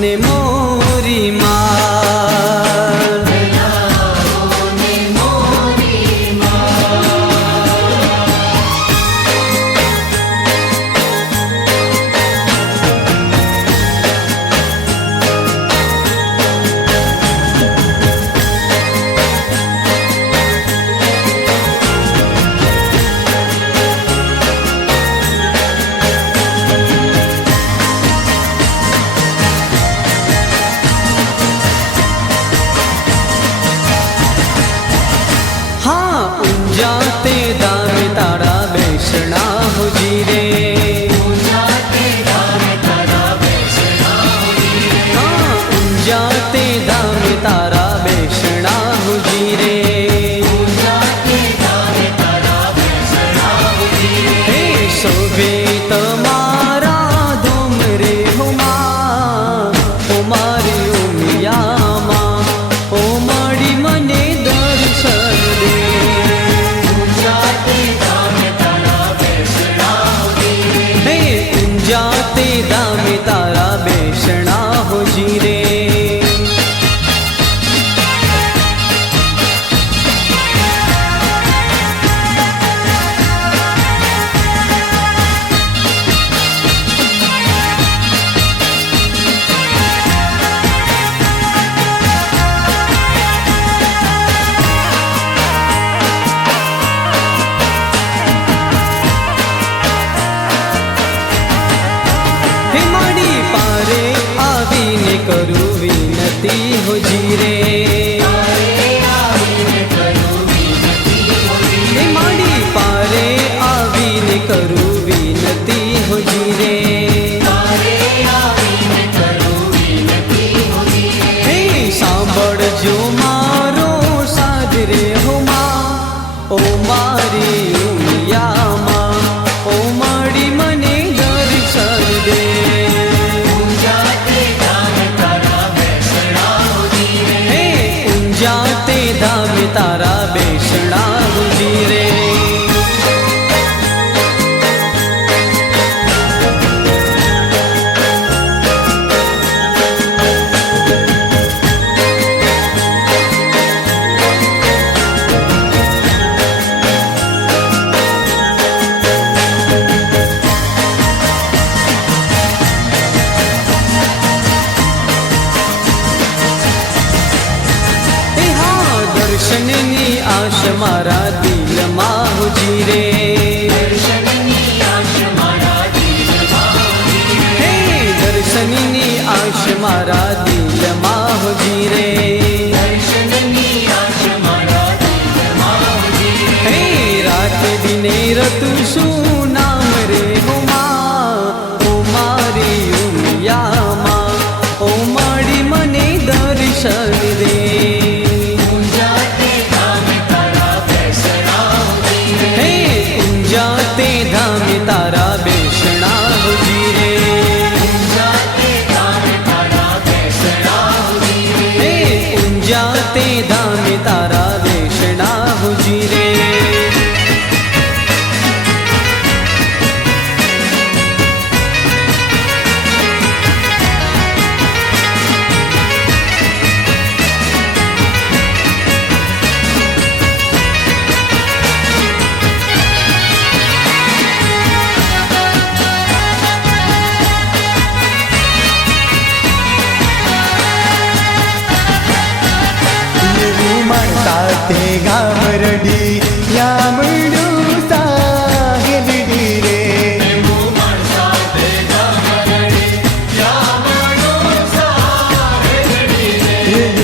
tenemos દર્શનની આશ મારા દિલમાં હુજી રે. દર્શનની આશ મારા દિલમાં હુજી રે. રાત દિને રતું શું નામ રે ઉમા? ઓ મારી ઉમિયામાં, ઓ મારી મને દર્શન દે. સાથે ગામરડી યામડું સાહેલડી રે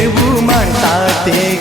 એવું માણ સાથે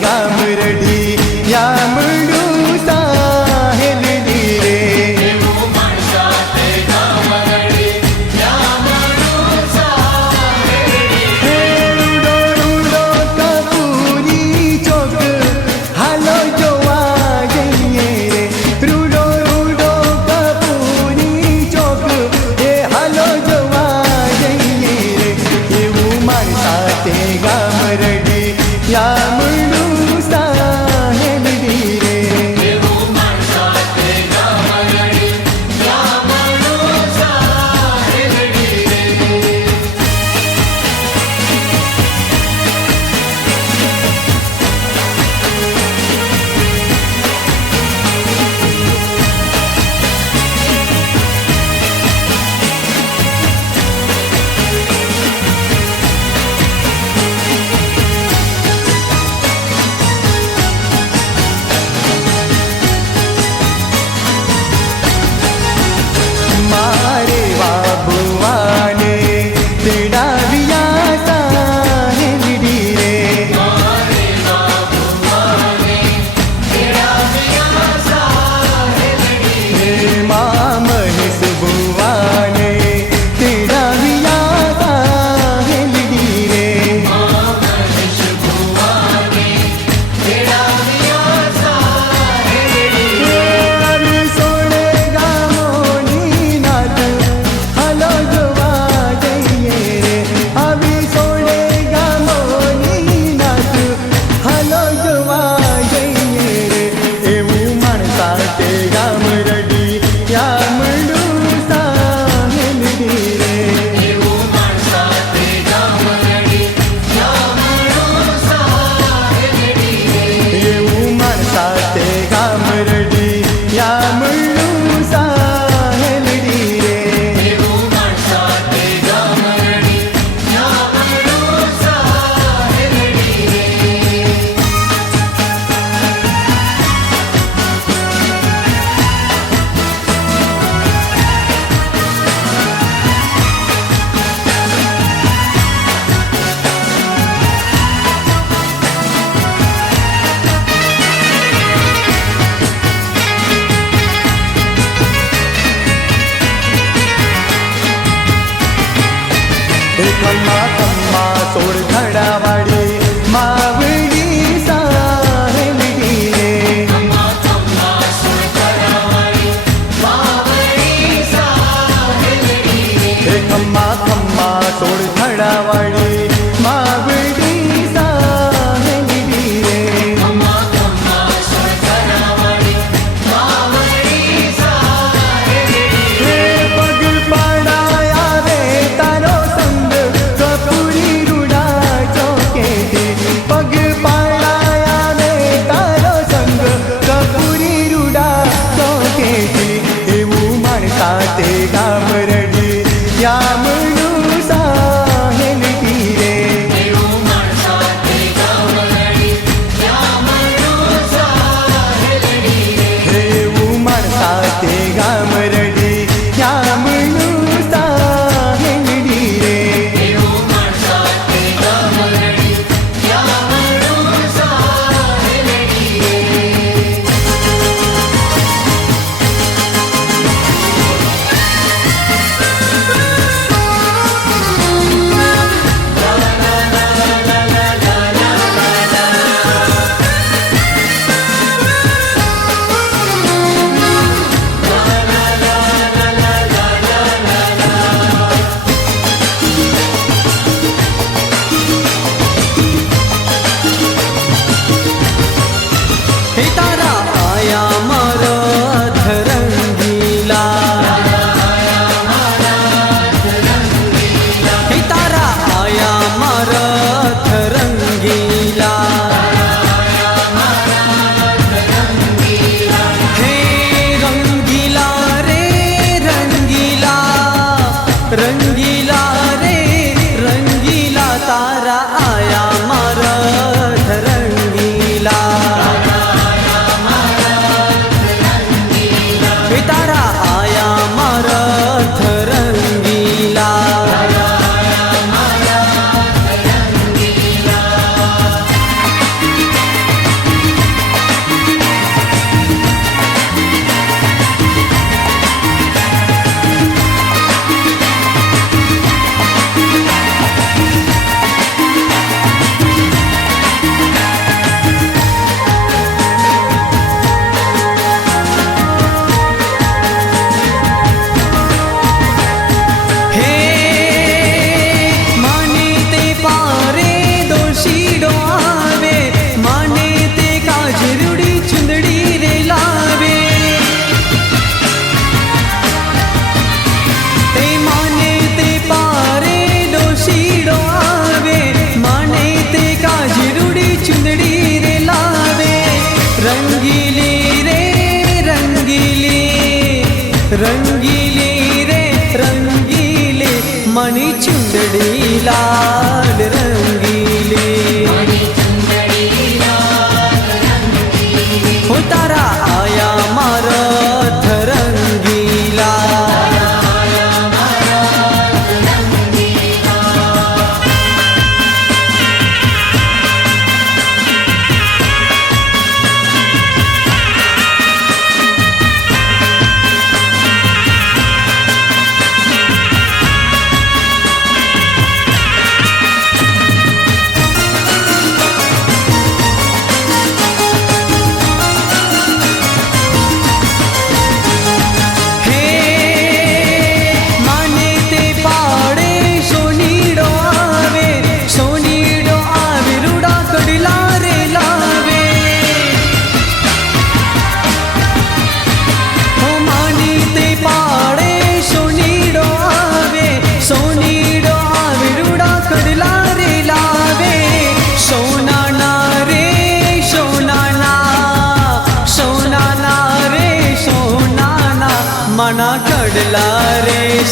Thank you.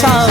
time.